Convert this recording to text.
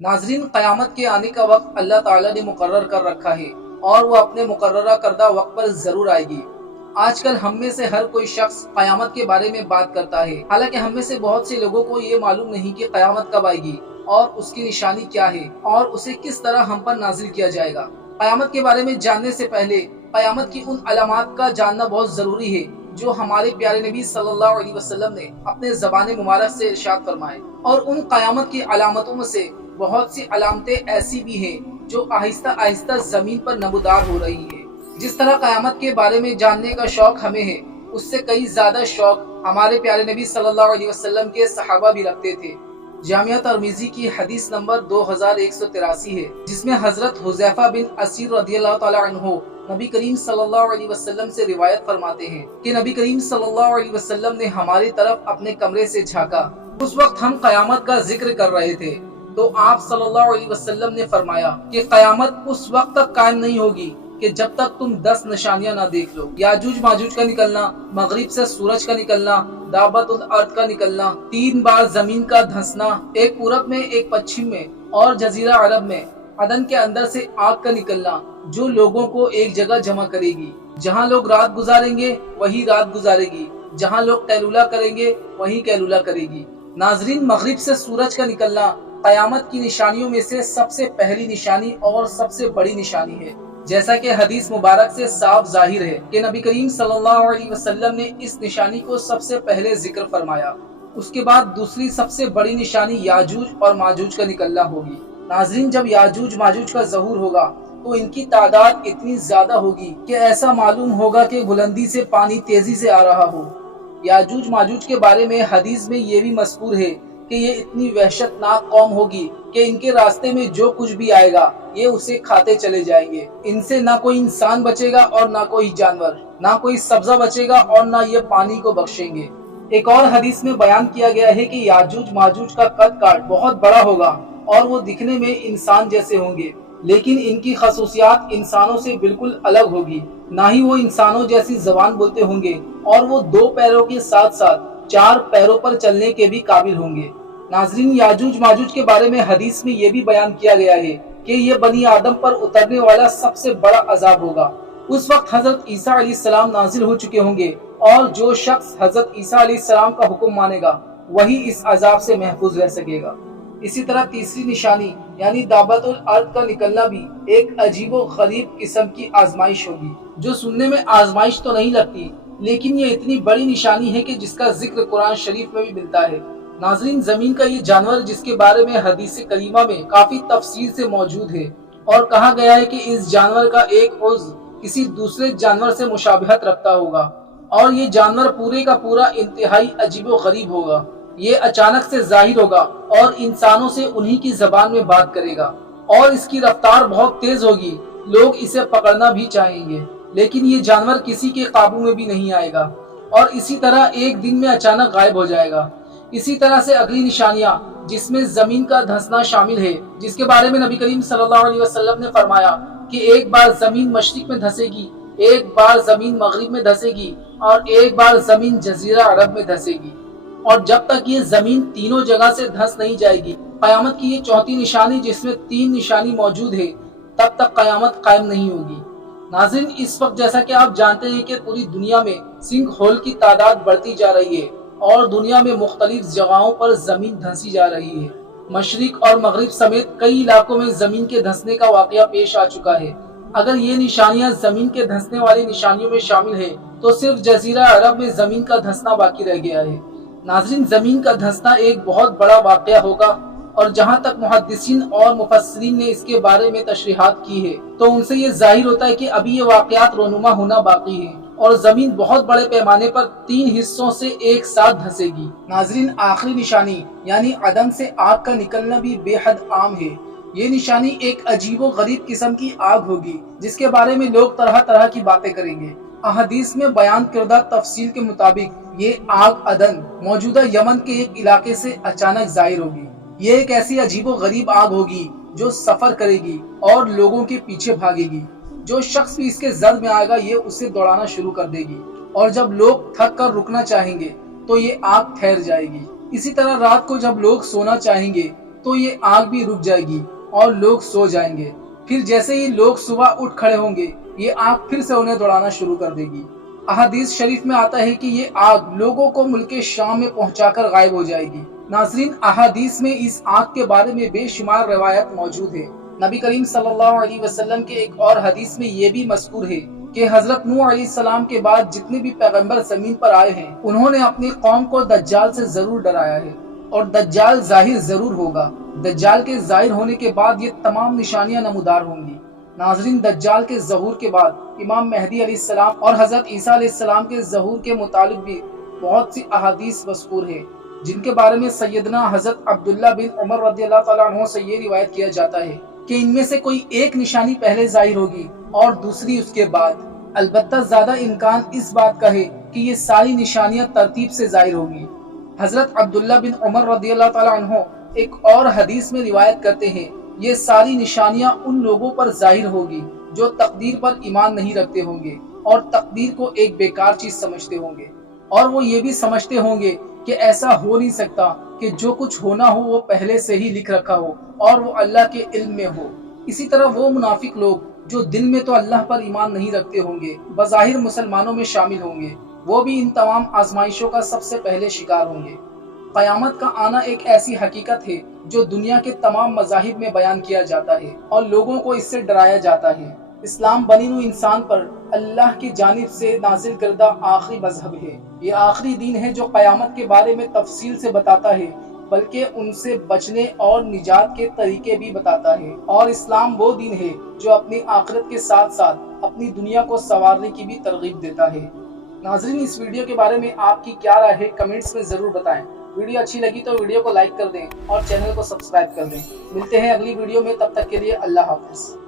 नाजरीन, क़यामत के आने का वक्त अल्लाह ताला ने मुकर्रर कर रखा है और वो अपने मुकर्ररा करदा वक्त पर जरूर आएगी। आजकल हम में से हर कोई शख्स क़यामत के बारे में बात करता है। हालांकि हम में से बहुत से लोगों को ये मालूम नहीं कि क़यामत कब आएगी और उसकी निशानी क्या है और उसे किस तरह हम पर नाजिल किया जाएगा। क़यामत के बारे में जानने से पहले क़यामत की उन अलामात का जानना बहुत जरूरी है जो हमारे प्यारे नबी सल्लल्लाहु अलैहि वसल्लम ने अपने ज़बान मुबारक से इरशाद फरमाए। और उन क़यामत की अलामतों में से बहुत सी अलामतें ऐसी भी हैं जो आहिस्ता आहिस्ता जमीन पर नमूदार हो रही है। जिस तरह क़यामत के बारे में जानने का शौक हमें है, उससे कई ज्यादा शौक हमारे प्यारे नबी सल्लल्लाहु अलैहि वसल्लम के सहाबा भी रखते थे। जामिया तरमिजी की हदीस नंबर 2183 है, जिसमें हजरत हुज़ैफा बिन असीर रदियल्लाहु ताला अन्हु नबी करीम सल्लल्लाहु अलैहि वसल्लम से रिवायत फरमाते हैं कि नबी करीम सल्लल्लाहु अलैहि वसल्लम ने हमारी तरफ अपने कमरे से झांका। उस वक्त हम क़यामत का जिक्र कर रहे थे, तो आप सल्लल्लाहु अलैहि वसल्लम ने फरमाया कि क़यामत उस वक्त तक कायम नहीं होगी कि जब तक तुम 10 निशानियां ना देख लो। याजूज माजूज का निकलना, मगरिब से सूरज का निकलना, दाबतुल अर्द का निकलना, 3 बार जमीन का धंसना, एक पूरब में एक पश्चिम में और जजीरा अरब में अदन के अंदर से आग का निकलना, जो लोगों को एक जगह जमा करेगी। जहाँ लोग रात गुजारेंगे वही रात गुजारेगी, जहाँ लोग कैलूला करेंगे वही कैलूला करेगी। नाजरीन, मगरिब से सूरज का निकलना क़यामत की निशानियों में से सबसे पहली निशानी और सबसे बड़ी निशानी है। जैसा कि हदीस मुबारक से साफ जाहिर है कि नबी करीम सल्लल्लाहु अलैहि वसल्लम ने इस निशानी को सबसे पहले जिक्र फरमाया। उसके बाद दूसरी सबसे बड़ी निशानी याजूज और माजूज का निकलना होगी। नाजरीन, जब याजूज माजूज का ज़हूर होगा तो इनकी तादाद इतनी ज्यादा होगी कि ऐसा मालूम होगा कि बुलंदी से पानी तेजी से आ रहा हो। याजूज माजूज के बारे में हदीस में ये भी मज़कूर है कि ये इतनी वहशतनाक कौम होगी कि इनके रास्ते में जो कुछ भी आएगा ये उसे खाते चले जाएंगे। इनसे ना कोई इंसान बचेगा और ना कोई जानवर, ना कोई सब्जा बचेगा और ना ये पानी को बख्शेंगे। एक और हदीस में बयान किया गया है कि याजूज माजूज का कद काट बहुत बड़ा होगा और वो दिखने में इंसान जैसे होंगे, लेकिन इनकी खसूसियात इंसानों से बिल्कुल अलग होगी। ना ही वो इंसानों जैसी जबान बोलते होंगे और वो 2 पैरों के साथ साथ 4 पैरों पर चलने के भी काबिल होंगे। नाजरीन, याजूज माजूज के बारे में हदीस में ये भी बयान किया गया है कि ये बनी आदम पर उतरने वाला सबसे बड़ा अजाब होगा। उस वक्त हजरत ईसा अलैहिस्सलाम नाजिल हो चुके होंगे और जो शख्स हजरत ईसा अलैहिस्सलाम का हुक्म मानेगा वही इस अजाब से महफूज रह सकेगा। इसी तरह तीसरी निशानी यानी दाबतुल अर्द का निकलना भी एक अजीबो गरीब किस्म की आजमाइश होगी, जो सुनने में आजमाइश तो नहीं लगती, लेकिन ये इतनी बड़ी निशानी है कि जिसका जिक्र कुरान शरीफ में भी मिलता है। नाजरीन, जमीन का ये जानवर जिसके बारे में हदीस करीमा में काफी तफसील से मौजूद है और कहा गया है कि इस जानवर का एक उज़्व किसी दूसरे जानवर से मुशाबहत रखता होगा और ये जानवर पूरे का पूरा इंतहाई अजीबो गरीब होगा। ये अचानक से जाहिर होगा और इंसानों से उन्हीं की जबान में बात करेगा और इसकी रफ्तार बहुत तेज होगी। लोग इसे पकड़ना भी चाहेंगे, लेकिन ये जानवर किसी के काबू में भी नहीं आएगा और इसी तरह एक दिन में अचानक गायब हो जाएगा। इसी तरह से अगली निशानियां जिसमें जमीन का धंसना शामिल है, जिसके बारे में नबी करीम सल्लल्लाहु अलैहि वसल्लम ने फरमाया कि एक बार जमीन मशरिक में धंसेगी, एक बार जमीन मगरिब में धंसेगी और एक बार जमीन जजीरा अरब में धंसेगी, और जब तक ये जमीन तीनों जगह से धंस नहीं जाएगी। कयामत की ये चौथी निशानी जिसमें 3 निशानी मौजूद है, तब तक कयामत कायम नहीं होगी। नाज़रीन, इस वक्त जैसा कि आप जानते हैं कि पूरी दुनिया में सिंक होल की तादाद बढ़ती जा रही है और दुनिया में मुख्तलिफ जगहों पर जमीन धंसी जा रही है। मशरिक और मगरिब समेत कई इलाकों में जमीन के धंसने का वाकया पेश आ चुका है। अगर ये निशानियां जमीन के धंसने वाली निशानियों में शामिल है तो सिर्फ जजीरा अरब में जमीन का धंसना बाकी रह गया है। नाज़रीन, जमीन का धंसना एक बहुत बड़ा वाकया होगा और जहाँ तक मुहद्दिसीन और मुफस्सिरीन ने इसके बारे में तशरीहात की है तो उनसे ये जाहिर होता है कि अभी ये वाकयात रोनुमा होना बाकी है और जमीन बहुत बड़े पैमाने पर 3 हिस्सों से एक साथ धंसेगी। नाज़रीन, आखिरी निशानी यानी अदन से आग का निकलना भी बेहद आम है। ये निशानी एक अजीबो गरीब किस्म की आग होगी जिसके बारे में लोग तरह तरह की बातें करेंगे। अहदीस में बयान करदा तफसील के मुताबिक ये आग अदन मौजूदा यमन के एक इलाके से अचानक जाहिर होगी। ये एक ऐसी अजीबो गरीब आग होगी जो सफर करेगी और लोगों के पीछे भागेगी। जो शख्स भी इसके जद में आएगा ये उसे दौड़ाना शुरू कर देगी और जब लोग थक कर रुकना चाहेंगे तो ये आग ठहर जाएगी। इसी तरह रात को जब लोग सोना चाहेंगे तो ये आग भी रुक जाएगी और लोग सो जाएंगे। फिर जैसे ही लोग सुबह उठ खड़े होंगे, ये आग फिर से उन्हें दौड़ाना शुरू कर देगी। अहादीस शरीफ में आता है कि ये आग लोगों को मुल्क शाम में पहुंचाकर गायब हो जाएगी। नाज़रीन, अहादीस में इस आग के बारे में बेशुमार रिवायत मौजूद है। नबी करीम सल्लल्लाहु अलैहि वसल्लम के एक और हदीस में ये भी मज़कूर है कि हजरत नूह अलैहिस्सलाम के बाद जितने भी पैगंबर जमीन पर आए हैं, उन्होंने अपनी कौम को दज्जाल से जरूर डराया है और दज्जाल जाहिर जरूर होगा। दज्जाल के जाहिर होने के बाद ये तमाम निशानियां नमूदार होंगी। नाज़रीन, दज्जाल के ज़हूर के बाद इमाम मेहदी अलैहिस्सलाम और हजरत ईसा अलैहिस्सलाम के ज़हूर के मुतालिक भी बहुत सी अहादीस मज़कूर है, जिनके बारे में सैयदना हजरत अब्दुल्ला बिन उमर रज़ियल्लाहु तआला अन्हु से ये रिवायत किया जाता है कि इनमें से कोई एक निशानी पहले जाहिर होगी और दूसरी उसके बाद। अलबत्ता ज्यादा इम्कान इस बात का है कि ये सारी निशानियां तरतीब से जाहिर होगी। हजरत अब्दुल्ला बिन उमर रज़ियल्लाहु तआला अन्हु एक और हदीस में रिवायत करते हैं, ये सारी निशानियां उन लोगों पर जाहिर होगी जो तकदीर पर ईमान नहीं रखते होंगे और तकदीर को एक बेकार चीज समझते होंगे, और वो ये भी समझते होंगे कि ऐसा हो नहीं सकता कि जो कुछ होना हो वो पहले से ही लिख रखा हो और वो अल्लाह के इल्म में हो। इसी तरह वो मुनाफिक लोग जो दिल में तो अल्लाह पर ईमान नहीं रखते होंगे, बज़ाहिर मुसलमानों में शामिल होंगे, वो भी इन तमाम आजमाइशों का सबसे पहले शिकार होंगे। क़यामत का आना एक ऐसी हकीकत है जो दुनिया के तमाम मज़ाहिब में बयान किया जाता है और लोगों को इससे डराया जाता है। इस्लाम बनी इंसान पर अल्लाह की जानिब से नाजिल करदा आखिरी मजहब है। ये आखिरी दीन है जो क़यामत के बारे में तफसील से बताता है, बल्कि उनसे बचने और निजात के तरीके भी बताता है। और इस्लाम वो दीन है जो अपनी आखिरत के साथ साथ अपनी दुनिया को संवारने की भी तरगीब देता है। नाज़रीन, इस वीडियो के बारे में आपकी क्या राय है, कमेंट्स में जरूर बताएं। वीडियो अच्छी लगी तो वीडियो को लाइक कर दें और चैनल को सब्सक्राइब कर दें। मिलते हैं अगली वीडियो में, तब तक के लिए अल्लाह हाफ़िज़।